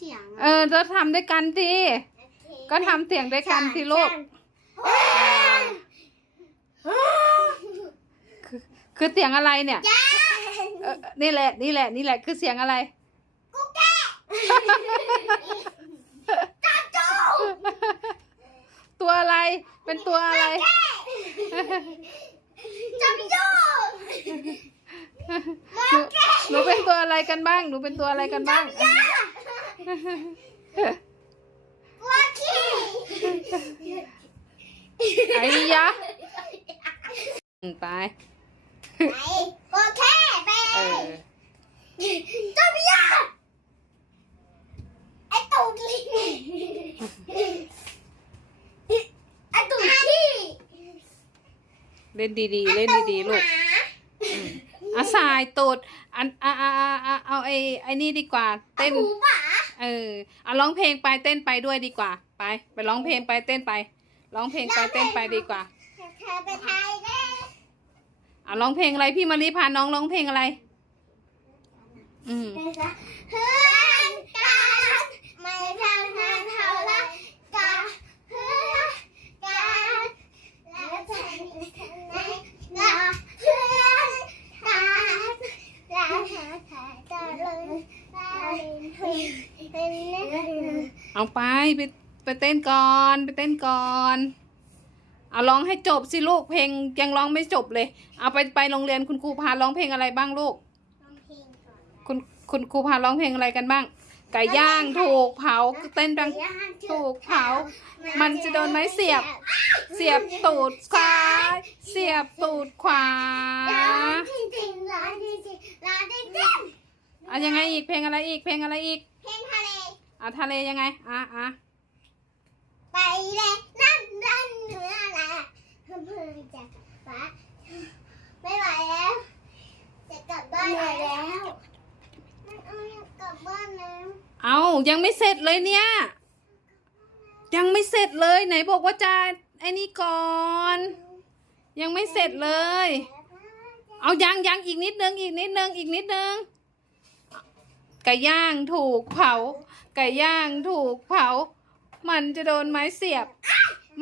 เสียงเออจะทำด้วยกันทีก็ทำเสียงด้วยกันทีลูกคือคือเสียงอะไรเนี่ยเออนี่แหละ นี่แหละ นี่แหละ คือเสียงอะไรกูแก่จ้าจูตัวอะไร เป็นตัวอะไรจ้าจูหนูหนูเป็นตัวอะไรกันบ้าง หนูเป็นตัวอะไรกันบ้างวัวขี้ ไอ้ยะอืมไปไหนโอเคไปเออจ้าพี่ยาไอ้ตูดลิงไอ้ตูดขี้เล่นดีๆ เล่นดีๆ ลูกอืมอะสายตูดอันอะอะอะอะเอาไอ้ไอ้นี่ดีกว่า เต้เต้นนหูป่า เออเอาร้องเพลงไปเต้นไปด้วยดีกว่า ไป ไปร้องเพลงไปเต้นไป ร้องเพลงไปเต้นไปดีกว่าเธอไปไทยได้อะร้องเพลงอะไรพี่มารีพาน้องร้องเพลงอะไร อืม เพื่อนกันไม่เท่านั้นเท่าไรกันเพื่อนกันแล้วจะมีเท่าไหนนะเพื่อนกันแล้วเธอจะเลย เอาไปไปไปเต้นก่อนไปเต้นก่อน เอาร้องให้จบสิลูกเพลงยังร้องไม่จบเลย เอาไปไปโรงเรียนคุณครูพาร้องเพลงอะไรบ้างลูกคุณคุณครูพาร้องเพลงอะไรกันบ้าง ไก่ย่างถูกเผาเต้นดังถูกเผา มันจะโดนไม้เสียบ เสียบตูดซ้ายเสียบตูดขวาจริงจริงร้านจริงจริงร้านจริงจริง อะยังไงอีกเพลงอะไรอีกเพลงอะไรอีกเพลงทะเลอะทะเลยังไงอะอะไปเลยนั่นนั่นเนื้ออะไรเพื่อนจะกลับบ้านไม่ไหวแล้ว จะกลับบ้านแล้วมันเอาอยากกลับบ้านแล้วเอายังไม่เสร็จเลยเนี่ย ยังไม่เสร็จเลยไหนบอกว่าจะไอ้นี่ก่อน ยังไม่เสร็จเลย เอายังยังอีกนิดนึงอีกนิดนึงอีกนิดนึง ไก่ย่างถูกเผา ไก่ย่างถูกเผา มันจะโดนไม้เสียบ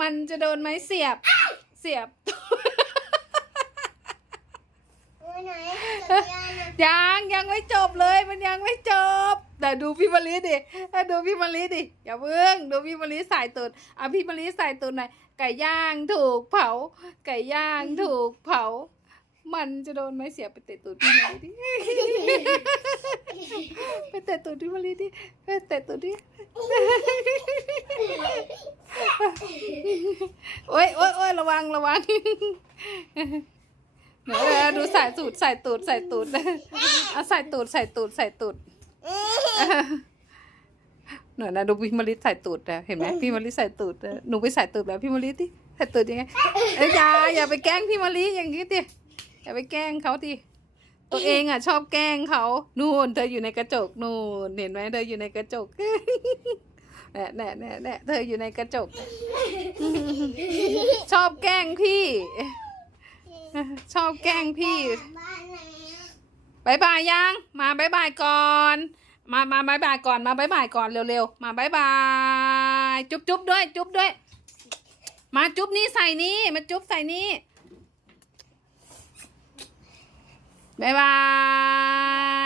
มันจะโดนไม้เสียบ เสียบโอ้ยไหนจักรยานอะยังยังไม่จบเลยมันยังไม่จบ แต่ดูพี่มารีดิอะดูพี่มารีดิอย่าเพิ่งดูพี่มารีสายตูดอะพี่มารีสายตูดหน่อยไก่ย่างถูกเผา ไก่ย่างถูกเผา มันจะโดนไม้เสียบไปเตะตูดพี่มารีดิ ไปเตะตูดพี่มารีดิไปเตะตูดดิโอ๊ยโอ๊ยโอ๊ยระวังระวังเดี๋ยวเดี๋ยวดูใส่ตูดใส่ตูดใส่ตูดเอาใส่ตูดใส่ตูดใส่ตูดหนูนะดูพี่มะลิใส่ตูดนะเห็นไหมพี่มะลิใส่ตูดนะหนูไปใส่ตูดแบบพี่มะลิดิใส่ตูดยังไงเอ้ยอย่าอย่าไปแกล้งพี่มะลิอย่างนี้ดิอย่าไปแกล้งเขาดิ ตัวเองอะ ชอบแกล้งเขานู่น เธออยู่ในกระจกนู่นเห็นไหมเธออยู่ในกระจกแน่แน่แน่แน่เธออยู่ในกระจก ชอบแกล้งพี่ ชอบแกล้งพี่กลับบ้านแล้วบายบายยัง มาบายบายก่อน มามาบายบายก่อน มาบายบายก่อนเร็วๆ มาบายบาย จุ๊บจุ๊บด้วย จุ๊บด้วย มาจุ๊บนี่ใส่นี่ มาจุ๊บใส่นี่ 拜拜。